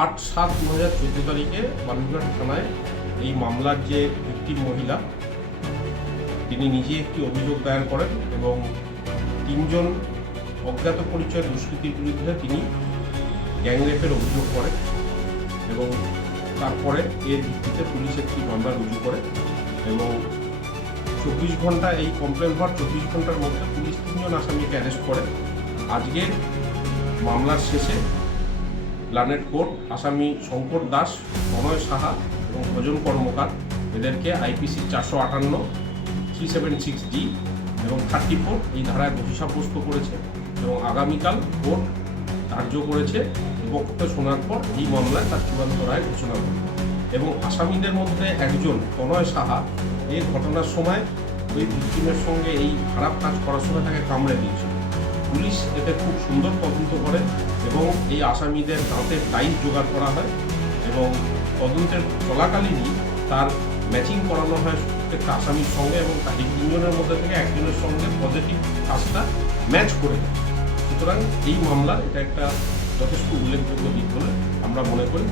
8/7/2014 তারিখে বালুরঘাট থানায় এই মামলার যে ভিকটিম মহিলা তিনি নিজে একটি অভিযোগ দায়ের করেন এবং 3 জন অজ্ঞাত পরিচয় দুষ্কৃতীর বিরুদ্ধে তিনি গ্যাংরেপের অভিযোগ করেন এবং তারপরে এর ভিত্তিতে পুলিশ একটি মামলা রুজু করে এবং 24 ঘন্টা এই কমপ্লেন হওয়ার 24 ঘন্টার মধ্যে পুলিশ 3 জন আসামিকে অ্যারেস্ট করে। আজকে মামলার শেষে লানেট কোর্ট আসামি শঙ্কর দাস, প্রণয় সাহা এবং ভজন কর্মকার এদেরকে IPC 458, 376D এবং 34 এই ধারায় দোষী সাব্যস্ত করেছে এবং আগামীকাল কোর্ট ধার্য করেছে পক্ষে শোনার পর এই মামলায় তার চূড়ান্ত রায় ঘোষণা করে এবং আসামিদের মধ্যে একজন প্রণয় সাহা এই ঘটনার সময় ওই ভিকটিমের সঙ্গে এই খারাপ কাজ করার সময় তাকে কামড়ে দিয়েছিল। পুলিশ এতে খুব সুন্দর তদন্ত করে এবং এই আসামিদের দাঁতের টাইল জোগাড় করা হয় এবং তদন্তের চলাকালীনই তার ম্যাচিং করানো হয় প্রত্যেকটা আসামির সঙ্গে এবং এই 3 জনের মধ্যে থেকে একজনের সঙ্গে পজিটিভ কাজটা ম্যাচ করে দেয়। সুতরাং এই মামলার এটা একটা যথেষ্ট উল্লেখযোগ্য দিক বলে আমরা মনে করি।